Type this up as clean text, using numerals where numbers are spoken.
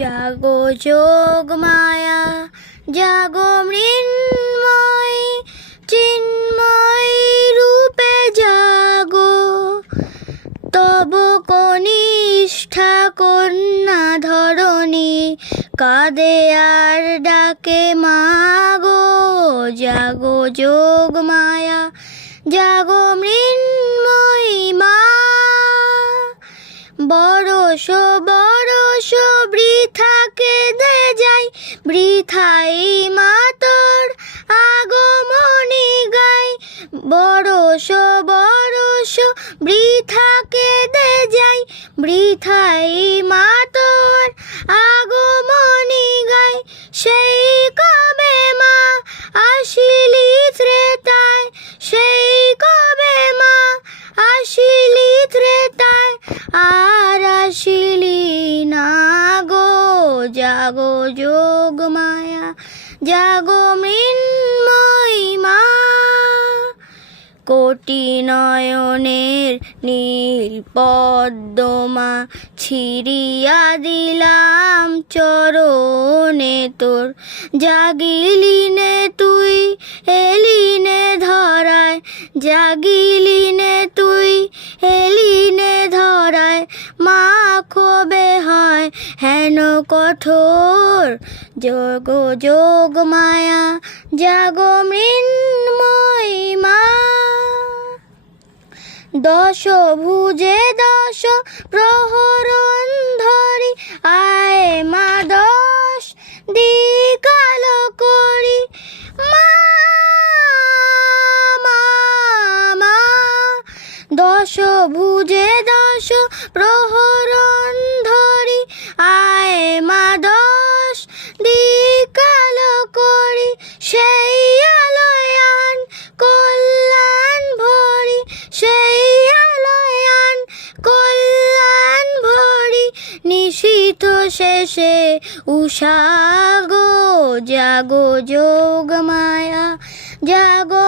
জাগো যোগ মায়া, জাগো মৃন্ময় চিন্ময় রূপে জাগো, তব কনিষ্ঠা কন্যা ধরণী কাঁদে আর ডাকে মাগো। জাগো যোগ মায়া, জাগো মৃন্ময় মা, বরস বরস বৃথা কেঁদে যাই, বৃথাই মা তোর আগমনী গাই। বরস বরস বৃথা কেঁদে যাই, বৃথাই মা তোর আগমনী গাই। সেই কবে মা আসিলি ত্রেতায়, সেই কবে মা আসিলি ত্রেতায়, আর আসিলি না গো। জাগো যোগ মায়া, জাগো মৃন্ময় মা, কোটি নয়নের নীল পদ্মা ছিড়িয়া দিলাম চরণে তোর। জাগিলিনে তুই এলিনে ধরায়, জাগিলিনে তুই এলিনে ধরায়। মা কবে হয় হেন কঠোর, জাগো যোগ মায়া, জাগো মৃন্ময় মা। দশ ভুজে দশ প্রহরণ ধরি, আয় মা দশ দিক আলো করি। মা মা মা, দশ ভুজে দশ প্রহরণ ধরি, আয় মা দশ দিক আলো করি। সেই আলোয়ান কল্যাণ ভরি, সেই আলোয়ান কল্যাণ ভরি। নিশীথ শেষে উষা গো, জাগো যোগ মায়া, জাগো